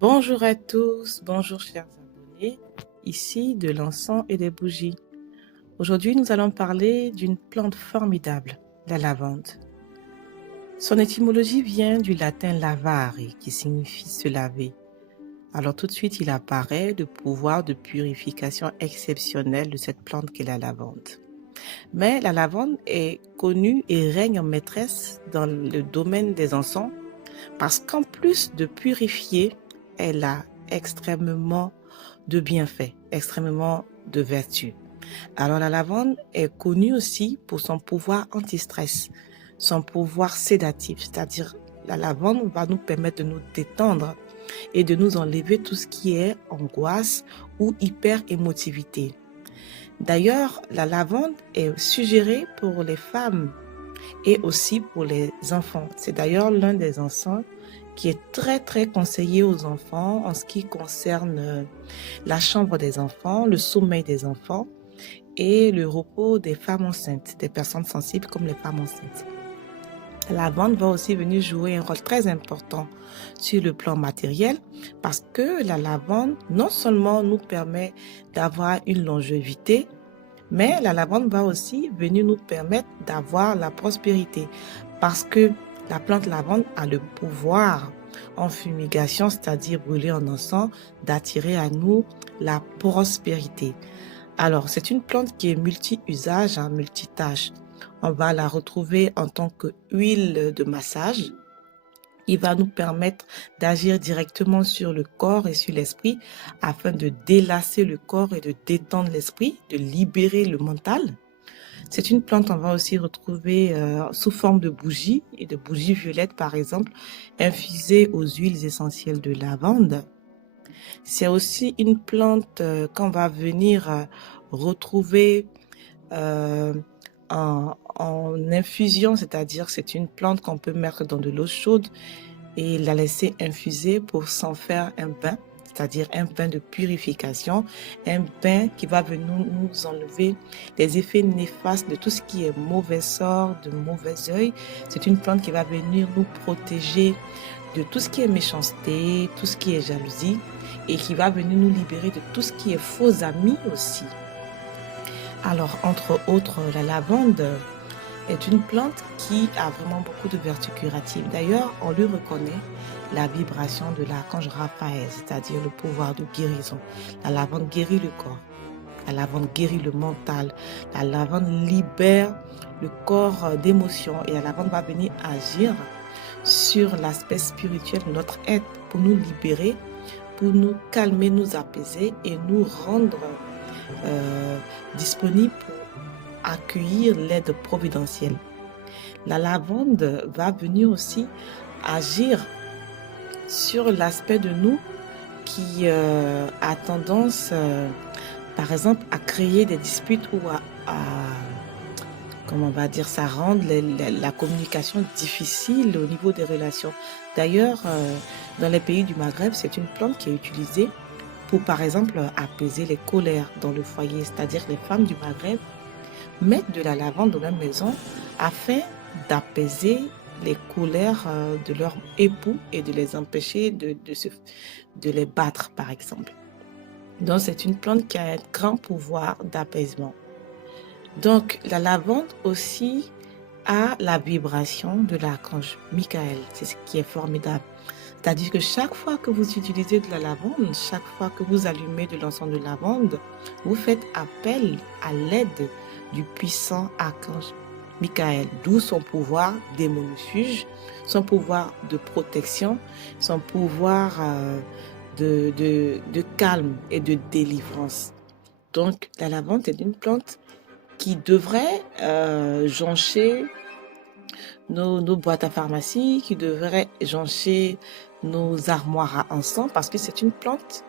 Bonjour à tous, bonjour chers abonnés, ici de l'encens et des bougies. Aujourd'hui, nous allons parler d'une plante formidable, la lavande. Son étymologie vient du latin lavare, qui signifie se laver. Alors tout de suite, il apparaît le pouvoir de purification exceptionnel de cette plante qu'est la lavande. Mais la lavande est connue et règne en maîtresse dans le domaine des encens parce qu'en plus de purifier, elle a extrêmement de bienfaits, extrêmement de vertus. Alors la lavande est connue aussi pour son pouvoir anti-stress, son pouvoir sédatif, c'est-à-dire la lavande va nous permettre de nous détendre et de nous enlever tout ce qui est angoisse ou hyper-émotivité. D'ailleurs, la lavande est suggérée pour les femmes et aussi pour les enfants. C'est d'ailleurs l'un des encens qui est très conseillé aux enfants en ce qui concerne la chambre des enfants, le sommeil des enfants et le repos des femmes enceintes, des personnes sensibles comme les femmes enceintes. La lavande va aussi venir jouer un rôle très important sur le plan matériel parce que la lavande non seulement nous permet d'avoir une longévité, mais la lavande va aussi venir nous permettre d'avoir la prospérité parce que la plante lavande a le pouvoir en fumigation, c'est-à-dire brûler en encens, d'attirer à nous la prospérité. Alors, c'est une plante qui est multi-usage, multitâche. On va la retrouver en tant qu'huile de massage. Il va nous permettre d'agir directement sur le corps et sur l'esprit afin de délasser le corps et de détendre l'esprit, de libérer le mental. C'est une plante qu'on va aussi retrouver sous forme de bougies et de bougies violettes par exemple, infusées aux huiles essentielles de lavande. C'est aussi une plante qu'on va venir retrouver euh, en infusion, c'est-à-dire c'est une plante qu'on peut mettre dans de l'eau chaude et la laisser infuser pour s'en faire un bain, c'est-à-dire un bain de purification, un bain qui va venir nous enlever les effets néfastes de tout ce qui est mauvais sort, de mauvais œil. C'est une plante qui va venir nous protéger de tout ce qui est méchanceté, tout ce qui est jalousie et qui va venir nous libérer de tout ce qui est faux amis aussi. Alors, entre autres, la lavande est une plante qui a vraiment beaucoup de vertus curatives. D'ailleurs, on lui reconnaît la vibration de l'archange Raphaël, c'est-à-dire le pouvoir de guérison. La lavande guérit le corps, la lavande guérit le mental, la lavande libère le corps d'émotions et la lavande va venir agir sur l'aspect spirituel de notre être pour nous libérer, pour nous calmer, nous apaiser et nous rendre disponibles pour accueillir l'aide providentielle. La lavande va venir aussi agir sur l'aspect de nous qui a tendance, par exemple, à créer des disputes ou comment on va dire, ça rend la communication difficile au niveau des relations. D'ailleurs, dans les pays du Maghreb, c'est une plante qui est utilisée pour, par exemple, apaiser les colères dans le foyer. C'est-à-dire les femmes du Maghreb mettent de la lavande dans leur maison afin d'apaiser les colères de leur époux et de les empêcher de les battre, par exemple. Donc, c'est une plante qui a un grand pouvoir d'apaisement. Donc, la lavande aussi a la vibration de l'archange Michael. C'est ce qui est formidable. C'est-à-dire que chaque fois que vous utilisez de la lavande, chaque fois que vous allumez de l'encens de lavande, vous faites appel à l'aide du puissant archange Michael, d'où son pouvoir démonofuge, son pouvoir de protection, son pouvoir de calme et de délivrance. Donc, la lavande est une plante qui devrait joncher nos boîtes à pharmacie, qui devrait joncher nos armoires à encens, parce que c'est une plante,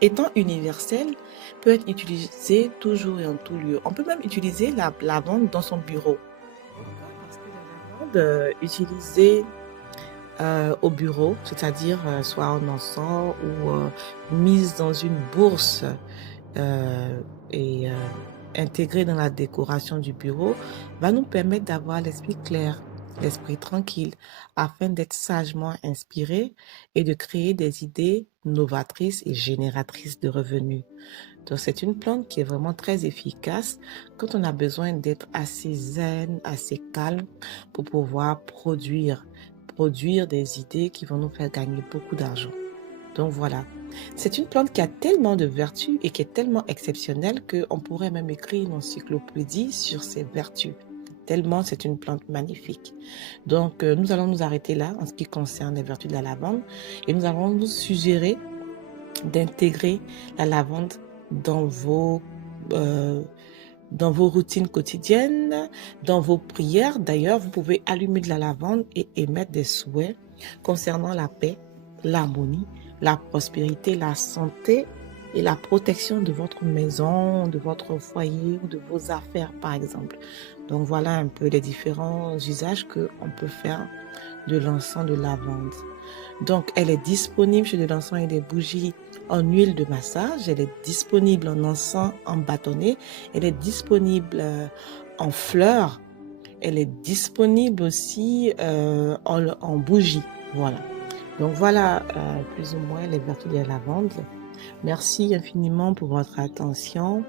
étant universelle, peut être utilisée toujours et en tout lieu. On peut même utiliser la lavande dans son bureau. Parce que la lavande utilisée au bureau, c'est-à-dire soit en encens ou mise dans une bourse et intégrée dans la décoration du bureau, va nous permettre d'avoir l'esprit clair, l'esprit tranquille, afin d'être sagement inspiré et de créer des idées novatrices et génératrices de revenus. Donc, c'est une plante qui est vraiment très efficace quand on a besoin d'être assez zen, assez calme pour pouvoir produire des idées qui vont nous faire gagner beaucoup d'argent. Donc voilà, c'est une plante qui a tellement de vertus et qui est tellement exceptionnelle qu'on pourrait même écrire une encyclopédie sur ses vertus. Tellement c'est une plante magnifique. Donc nous allons nous arrêter là en ce qui concerne les vertus de la lavande et nous allons nous suggérer d'intégrer la lavande dans vos routines quotidiennes, dans vos prières. D'ailleurs, vous pouvez allumer de la lavande et émettre des souhaits concernant la paix, l'harmonie, la prospérité, la santé et la protection de votre maison, de votre foyer ou de vos affaires, par exemple. Donc, voilà un peu les différents usages qu'on peut faire de l'encens de lavande. Donc, elle est disponible chez de l'encens et des bougies en huile de massage. Elle est disponible en encens en bâtonnet. Elle est disponible en fleurs. Elle est disponible aussi en bougie. Voilà. Donc, voilà plus ou moins les vertus de la lavande. Merci infiniment pour votre attention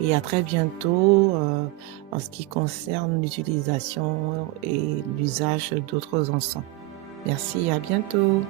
et à très bientôt en ce qui concerne l'utilisation et l'usage d'autres encens. Merci et à bientôt.